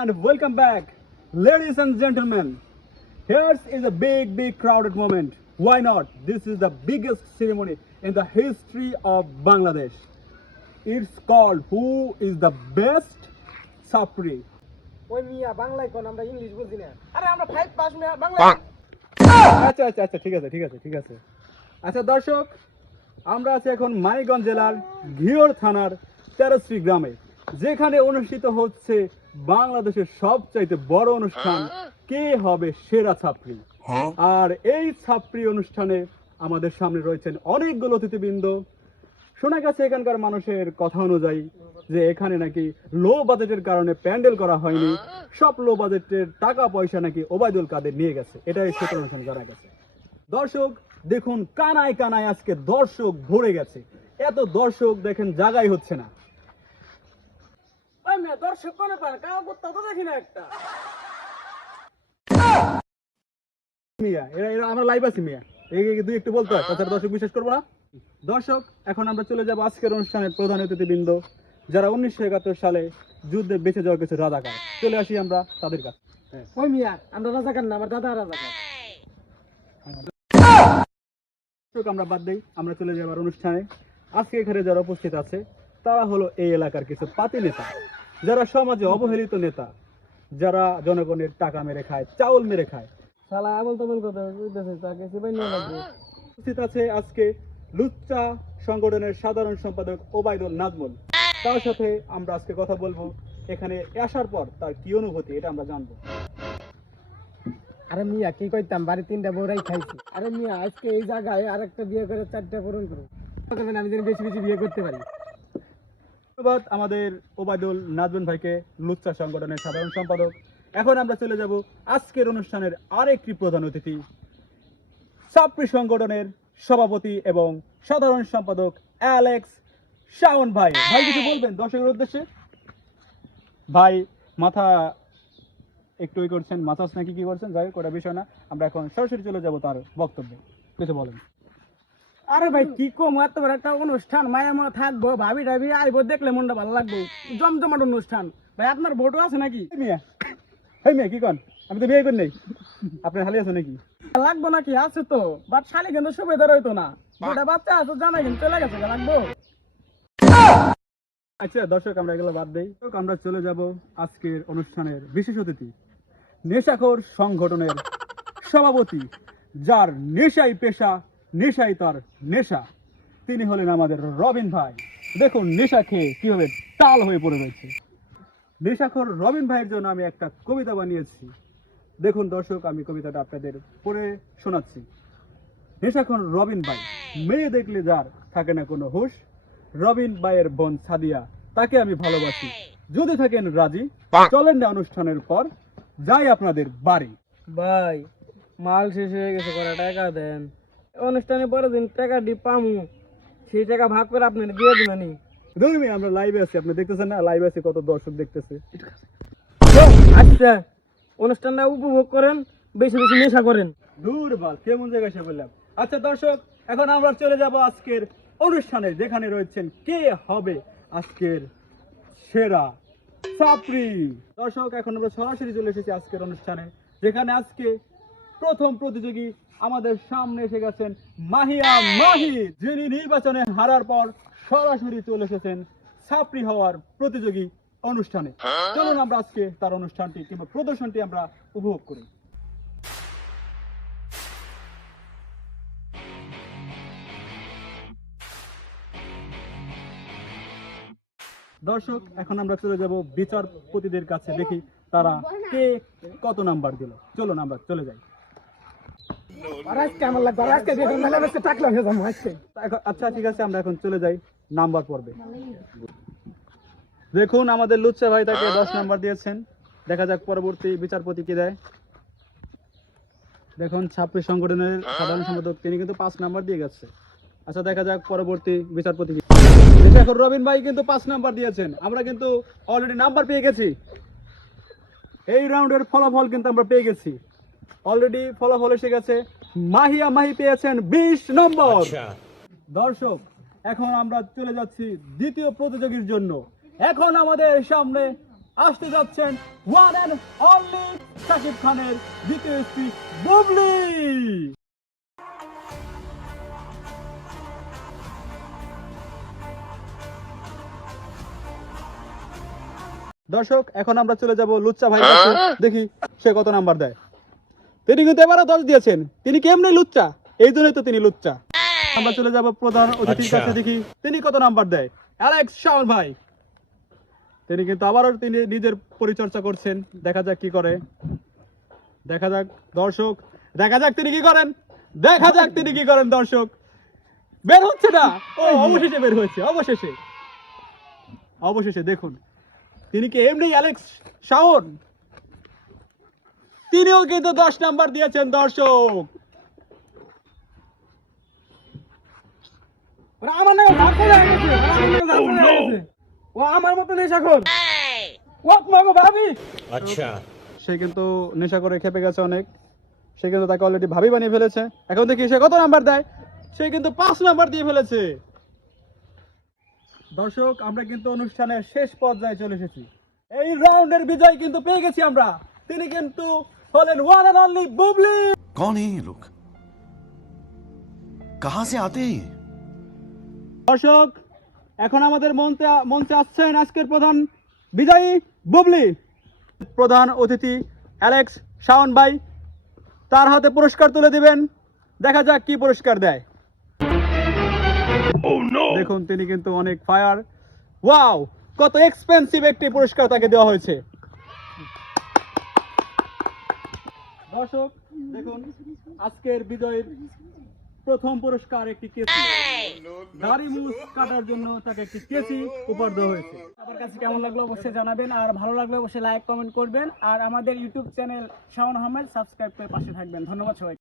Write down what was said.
and welcome back. Ladies and gentlemen, here is a big crowded moment. Why not? This is the biggest ceremony in the history of Bangladesh. It's called Who is the Best Sapri. ওই মিয়া বাংলায় কোন আমরা English বুঝি না আরে আমরা 5 pass মিয়া বাংলা আচ্ছা ঠিক আছে আচ্ছা দর্শক, আমরা আছি এখন মানিকগঞ্জ জেলার ঘিওর থানার তেরশ্রী গ্রামে, যেখানে অনুষ্ঠিত হচ্ছে বাংলাদেশের সবচাইতে বড় অনুষ্ঠান কে হবে সেরা ছাত্রী। আর এই ছাত্রী অনুষ্ঠানে আমাদের সামনে রয়েছেন অনেকগুলো অতিথিবৃন্দ। শোনা গেছে এখানকার মানুষের কথা অনুযায়ী যে এখানে নাকি লো বাজেটের কারণে প্যান্ডেল করা হয়নি, সব লো বাজেটের টাকা পয়সা নাকি ওবায়দুল কাদের নিয়ে গেছে, এটাই সূত্র অনুসারে জানা গেছে। দর্শক দেখুন, কানায় কানায় আজকে দর্শক ভরে গেছে, এত দর্শক দেখেন জায়গাই হচ্ছে না। ওই মিয়া দর্শক কোন পার কাও করতে তো দেখি না একটা মিয়া এরা আমরা লাইভ আছি মিয়া, এই দুই একটু বলতে হয়, তাছাড়া দর্শক বিশ্বাস করবো না। দর্শক এখন আমরা চলে যাব আজকের অনুষ্ঠানের প্রধান অতিথিবৃন্দ, যারা 1971 সালে যুদ্ধে বেঁচে যাওয়া কিছু রাজাকার। চলে আসি আমরা তাদের কাছে। ওই মিয়া আমরা রাজাকার না, আমার দাদা রাজাকার। আমরা বাদ দেই, আমরা চলে যাবার অনুষ্ঠানে। আজকে এখানে যারা উপস্থিত আছে তারা হলো এই এলাকার কিছু পাতি নেতা, যারা সমাজে অবহেলিত নেতা, যারা জনগণের টাকা মেরে খায়, চাউল মেরে খায়। শালা আবল তাবল কথা কইতেছে, তাকে সিবাই নিয়ে লাগবে। উপস্থিত আছে আজকে লুচ্চা সংগঠনের সাধারণ সম্পাদক ওবায়দুল নাজমুল। তার সাথে আমরা আজকে কথা বলবো, এখানে আসার পর তার কি অনুভূতি এটা আমরা জানবো। আরে মিয়া কি কইতাম, বাড়ি 3টা বউরাই খাইছি। আরে মিয়া আজকে এই জায়গায় আরেকটা বিয়ে করে 4টা পূরণ করব, তবে আমি যেন বেশি বেশি বিয়ে করতে পারি। ধন্যবাদ আমাদের ওবায়দুল নাজমুল ভাইকে, লুচ্চা সংগঠনের সাধারণ সম্পাদক। এখন আমরা চলে যাব আজকের অনুষ্ঠানের আরেকটি প্রধান অতিথি, ছাত্রী সংগঠনের সভাপতি এবং সাধারণ সম্পাদক অ্যালেক্স শাওন ভাই। ভাই কিছু বলবেন দর্শকের উদ্দেশ্যে? ভাই মাথা একটু করছেন, মাথাস নাকি কি করছেন, যাই হোক ওটা বিষয় না, আমরা এখন সরাসরি চলে যাব তার বক্তব্যে। কিছু বলেন। আরে ভাই কি কম, এত বড় একটা অনুষ্ঠান, মায়া মা থাকবো, ভাবি টাবি আইবো, দেখলে মনটা ভালো লাগবে, জমজমাট অনুষ্ঠান। ভাই আপনার ভোটও আছে নাকি? এই মিয়া কি কন, আমি তো বিয়ে করি নাই, আপনার হালি আছে নাকি? লাগবো নাকি? আছে তো, বাট শালি কিন্তু সুবিধার হইতো না, দুটা বাচ্চা আছে জানা, কিন্তু চলে গেছে, লাগবো। আচ্ছা দর্শক আমরা এগুলো বাদ দেই, আমরা চলে যাব আজকের অনুষ্ঠানের বিশেষ অতিথি, নেশাখোর সংগঠনের সভাপতি, যার নেশাই পেশা, নেশাই তার নেশা, তিনি হলেন আমাদের রবিন ভাই। দেখুন নেশা খেয়ে কিভাবে টাল হয়ে পড়ে রয়েছে। নেশাখোর রবিন ভাইয়ের জন্য আমি একটা কবিতা বানিয়েছি, দেখুন দর্শক আমি কবিতাটা আপনাদের পড়ে শোনাচ্ছি। নেশাখোর রবিন ভাই, মেয়ে দেখলে যার থাকে না কোনো হুঁশ, রবিন ভাইয়ের বোন সাদিয়া, তাকে আমি ভালোবাসি, যদি থাকেন রাজি চলেন না অনুষ্ঠানের পর যাই আপনাদের বাড়ি। ভাই মাল শেষ হয়ে গেছে, করা টাকা দেন, অনুষ্ঠানে পরে দিন টাকা দি পামু, সেই টাকা ভাগ করে আপনার দিয়ে দিবেনি। ধর্মী আমরা লাইভে আছি, আপনি দেখতেছেন না লাইভে আছি, কত দর্শক দেখতেছে। আচ্ছা অনুষ্ঠানটা উপভোগ করেন, বেশি বেশি নেশা করেন। দূর বাল কেমন জায়গায় এসে বললাম। আচ্ছা দর্শক এখন আমরা চলে যাব আজকের অনুষ্ঠানে, যেখানে রয়েছেন কে হবে আজকের সেরা ছাত্রী। দর্শক এখন আমরা সরাসরি চলে এসেছি আজকের অনুষ্ঠানে, যেখানে আজকে প্রথম প্রতিযোগী আমাদের সামনে এসে গেছেন মাহিয়া মাহি, যিনি নির্বাচনে হারার পর সরাসরি চলে এসেছেন ছাত্রী হওয়ার প্রতিযোগী অনুষ্ঠানে। চলুন আমরা আজকে তার অনুষ্ঠানটি কিংবা প্রদর্শনটি আমরা উপভোগ করি। দর্শক এখন আমরা চলে যাব বিচারপতিদের কাছে, দেখি তারা কে কত নাম্বার দিল। চলুন আমরা চলে যাই। আচ্ছা ঠিক আছে, আমরা এখন চলে যাই নাম্বার পর্বে। দেখুন আমাদের লুচ্চা ভাই তাকে 10 নাম্বার দিয়েছেন, দেখা যাক পরবর্তী বিচারপতি কি দেয়। দেখুন ছাত্রী সংগঠনের সাধারণ সম্পাদক, তিনি কিন্তু 5 নাম্বার দিয়ে গেছে। আচ্ছা দেখা যাক পরবর্তী বিচারপতি কি। এখন রবিন ভাই কিন্তু 5 নাম্বার দিয়েছেন, আমরা কিন্তু অলরেডি নাম্বার পেয়ে গেছি। এই রাউন্ডের ফলাফল কিন্তু আমরা পেয়ে গেছি, অলরেডি ফলাফল এসে গেছে। মাহিয়া মাহি পেয়েছেন 20 নম্বর। দর্শক এখন আমরা চলে যাচ্ছি দ্বিতীয় প্রতিযোগীর জন্য। এখন আমাদের সামনে আসতে যাচ্ছেন ওয়ান অ্যান্ড অনলি শাকিব খানের দ্বিতীয় স্ত্রী বুবলি। দর্শক এখন আমরা চলে যাব লুচ্চা ভাই কাছে, দেখি সে কত নাম্বার দেয়। তিনি কিন্তু এবারও 10 দিয়েছেন, তিনি কেমনে লুচ্চা, এই জন্যই তো তিনি লুচ্চা। আমরা চলে যাব প্রধান অতিথির কাছে, দেখি তিনি কত নাম্বার দেয়। অ্যালেক্স শাওন ভাই, তিনি কিন্তু আবারও তিনি নিজের পরিচর্যা করছেন, দেখা যাক কি করে, দেখা যাক দর্শক, দেখা যাক তিনি কি করেন, দেখা যাক তিনি কি করেন। দর্শক বের হচ্ছে না, ও অবশেষে বের হয়েছে, অবশেষে অবশেষে দেখুন তিনি কি এমনি অ্যালেক্স শাওন, তিনিও কিন্তু 10 নাম্বার দিয়েছেন। দর্শক ওরা আমার নাকি ঝাড়খণ্ড হয়ে গেছে, ওরা আমার নাকি ঝাড়খণ্ড হয়ে গেছে। ও আমার মতো নেশাখোর। ও তোমাকে ভাবি। अच्छा সে কিন্তু নেশা করে খেপে গেছে অনেক, সে কিন্তু তাকে অলরেডি ভাবি বানিয়ে ফেলেছে। এখন দেখি সে কত নাম্বার দেয়, সে কিন্তু 5 নাম্বার দিয়ে ফেলেছে। দর্শক আমরা কিন্তু অনুষ্ঠানের শেষ পর্যায়ে চলে এসেছি, এই রাউন্ডের বিজয় কিন্তু পেয়ে গেছি আমরা, তিনি কিন্তু হলেন ওয়ান এন্ড অনলি বুবলি। कौन है ये लोग? कहां से आते हैं ये? দর্শক এখন আমাদের মঞ্চে আসছেন আজকের প্রধান বিজয়ী বুবলি। প্রধান অতিথি অ্যালেক্স শাওন ভাই তার হাতে পুরস্কার তুলে দিবেন, দেখা যাক কি পুরস্কার দেয়। দেখুন তিনি কিন্তু অনেক ফায়ার, ওয়াও কত এক্সপেন্সিভ একটি পুরস্কার তাকে দেওয়া হয়েছে। দর্শক দেখুন আজকের বিজয়ের প্রথম পুরস্কার একটি কেসি, দাড়ি মুছ কাটার জন্য তাকে একটি কেসি উপহার দেওয়া হয়েছে। আমার কাছে কেমন লাগলো অবশ্যই জানাবেন, আর ভালো লাগলে অবশ্যই লাইক কমেন্ট করবেন, আর আমাদের YouTube channel Shaon Ahmed subscribe করে পাশে থাকবেন। ধন্যবাদ সবাই।